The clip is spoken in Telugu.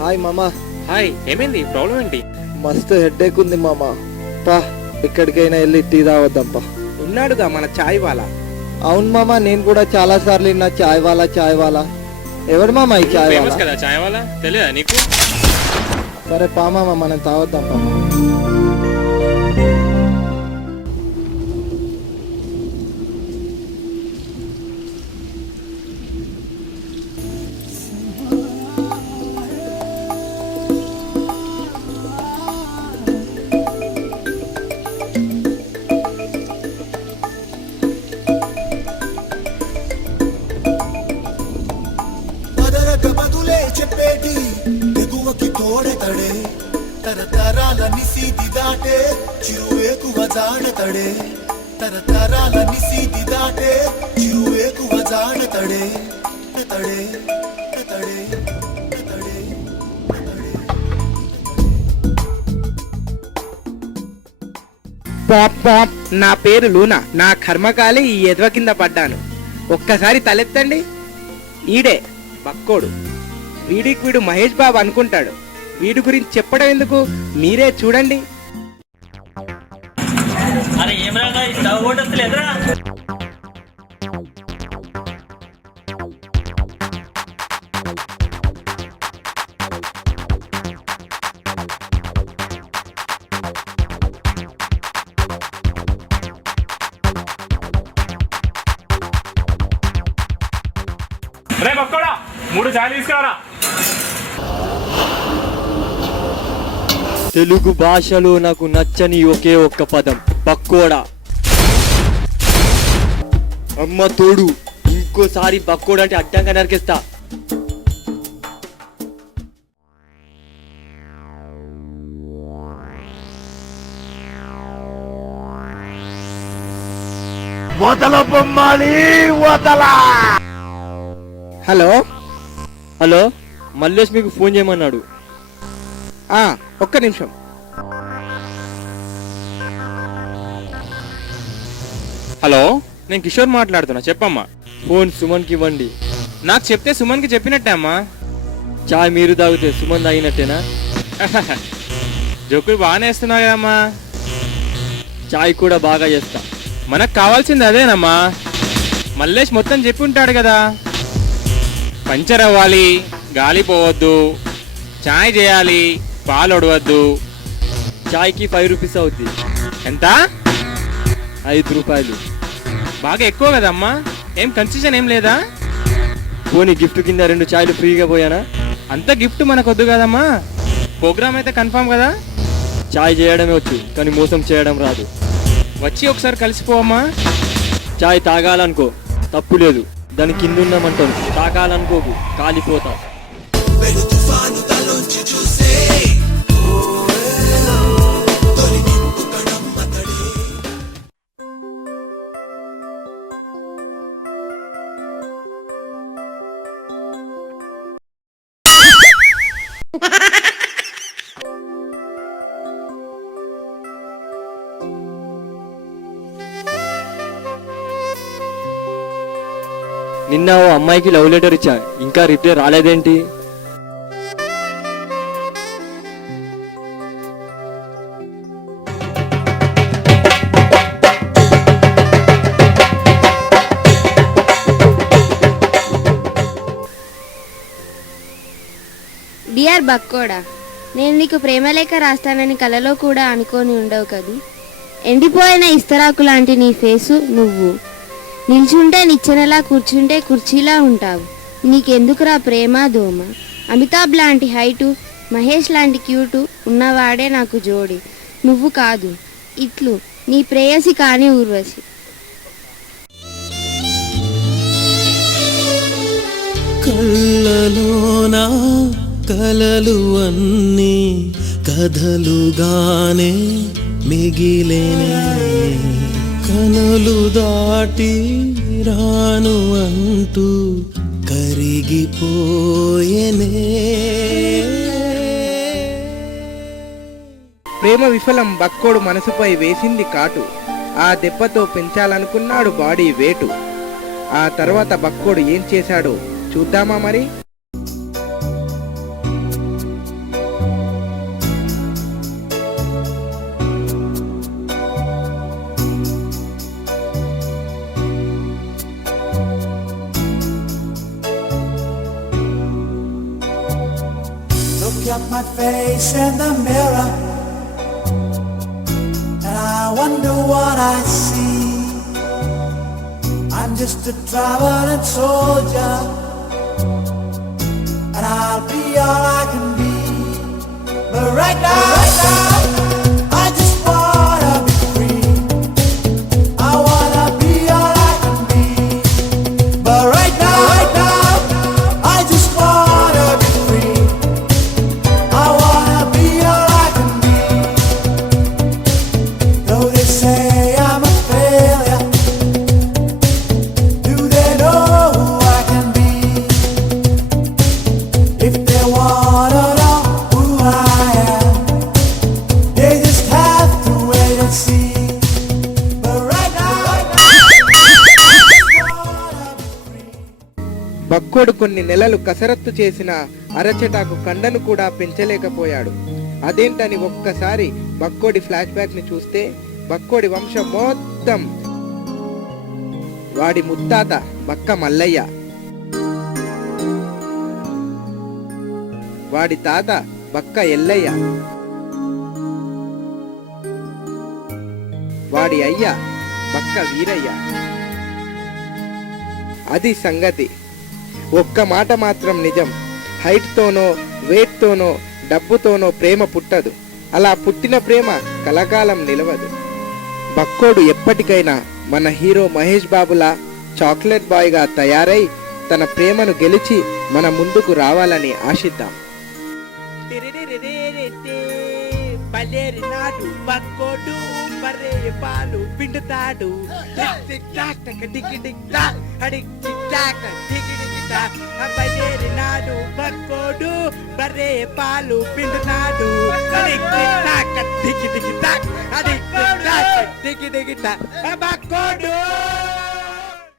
హాయ్ మామా. హాయ్, ఏమైంది? ప్రాబ్లం ఏంటి? మస్తు హెడ్ఏక్ ఉంది మామా. పా ఎక్కడికైనా వెళ్ళి టీ తాగొద్దాంపా. ఉన్నాడుగా మన చాయ్ వాలా. అవును మామా, నేను కూడా చాలా సార్లు విన్నా చాయ్ వాలా చాయ్ వాలా. ఎవరు మామా ఈ చాయ్ వాలా? కదా చాయ్ వాలా, తెలియదా నీకు? సరే పా మామా, మనం తాగొద్దాంపా. చెప్పేటి ఎగువకి తోడెతడే తరతరాల నిసీది దాటే చిరువేకువ జాడతడే తరతరాల నిసీది దాటే చిరువేకువ జాడతడే తడే తడే తడే. పాప్ పాప్, నా పేరు లూనా. నా కర్మకాలి ఈ ఎదవ కింద పడ్డాను. ఒక్కసారి తలెత్తండి. ఈడే బక్కోడు. వీడికి వీడు మహేష్ బాబు అనుకుంటాడు. వీడి గురించి చెప్పడం ఎందుకు, మీరే చూడండి. అరే ఏమరా స్టవ్ కొట్టలేదురా? రే బక్కోడా, 3 చాయ్ తీసుకురారా. తెలుగు భాషలో నాకు నచ్చని ఒకే ఒక్క పదం బక్కోడా. అమ్మ తోడు, ఇంకోసారి బక్కోడా అంటే అడ్డంగా నరికేస్తా. హలో హలో, మల్లేష్ మీకు ఫోన్ చేయమన్నాడు. ఒక్క నిమిషం. హలో, నేను కిషోర్ మాట్లాడుతున్నా, చెప్పమ్మా. ఫోన్ సుమన్కి ఇవ్వండి. నాకు చెప్తే సుమన్కి చెప్పినట్టే అమ్మా. చాయ్ మీరు తాగితే సుమన్ తాగినట్టేనా? జోకులు బాగానే వేస్తున్నావు కదమ్మా. చాయ్ కూడా బాగా చేస్తా. మనకు కావాల్సింది అదేనమ్మా. మల్లేష్ మొత్తం చెప్పి ఉంటాడు కదా. పంచర్ అవ్వాలి, గాలి పోవద్దు, చాయ్ చేయాలి, పాలు ఒడవద్దు. చాయ్కి 5 రూపీస్ అవుద్ది. ఎంత? 5 రూపాయలు. బాగా ఎక్కువ కదమ్మా. ఏం కన్సెషన్ ఏం లేదా? పోనీ గిఫ్ట్ కింద 2 చాయ్లు ఫ్రీగా పోయానా? అంత గిఫ్ట్ మనకు వద్దు కదమ్మా. ప్రోగ్రామ్ అయితే కన్ఫామ్ కదా. చాయ్ చేయడమే వచ్చు, కానీ మోసం చేయడం రాదు. వచ్చి ఒకసారి కలిసిపోవమ్మా. చాయ్ తాగాలనుకో, తప్పు లేదు. దాని కింద ఉన్నామంటాను. తాగాలనుకోకు, కాలిపోతా. నిన్న ఓ అమ్మాయికి లవ్ లెటర్ ఇచ్చా, ఇంకా రిప్లై రాలేదేంటి? డియర్ బక్కోడా, నేను నీకు ప్రేమలేఖ రాస్తానని కలలో కూడా అనుకోని ఉండవు కదూ. ఎండిపోయిన ఇస్తరాకు లాంటి నీ ఫేసు నువ్వు. నిల్చుంటే నిచ్చెనలా, కూర్చుంటే కుర్చీలా ఉంటావు. నీకెందుకురా ప్రేమ దోమ? అమితాబ్ లాంటి హైటు, మహేష్ లాంటి క్యూటు ఉన్నవాడే నాకు జోడి. నువ్వు కాదు. ఇట్లు నీ ప్రేయసి కాని ఊర్వశి. కళ్ళలోనా కలలు అన్నీ కథలుగానే మిగిలేనే, కనులు దాటి రాను అంటూ కరిగిపోయేనే. ప్రేమ విఫలం బక్కోడు మనసుపై వేసింది కాటు. ఆ దెబ్బతో పెంచాలనుకున్నాడు బాడీ వేటు. ఆ తర్వాత బక్కోడు ఏం చేశాడో చూద్దామా మరి. my face in the mirror, and I wonder what I see. I'm just a traveling soldier, and I'll be all I can be. But right now, I just wanna be free. I wanna be all I can be. But right now, I just wanna be free. I wanna be all I can be. Though they say I'm a failure, do they know who I can be? If they wanna know who I am, they just have to wait and see. But right now, బక్కోడు కొన్ని నెలలు కసరత్తు చేసిన అరచెటాకు కండను కూడా పెంచలేకపోయాడు. అదేంటని ఒక్కసారి బక్కోడి ఫ్లాష్ బ్యాక్ ని చూస్తే బక్కోడి వంశం మొత్తం వాడి ముత్తాత బక్క మల్లయ్య, వాడి తాత బక్క ఎల్లయ్య, వాడి అయ్య బక్క వీరయ్య. అది సంగతి. ఒక్క మాట మాత్రం నిజం, హైట్తోనో వెయిట్తోనో డబ్బుతోనో ప్రేమ పుట్టదు. అలా పుట్టిన ప్రేమ కలకాలం నిలవదు. బక్కోడు ఎప్పటికైనా మన హీరో మహేష్ బాబులా చాక్లెట్ బాయ్గా తయారై తన ప్రేమను గెలిచి మన ముందుకు రావాలని ఆశిద్దాం. బలేరి నాడు బక్కోడు బరే పాలు పిండుతాడు. బలేరి నాడు బక్కోడు బరే పాలు పిండుతాడు. బక్కోడు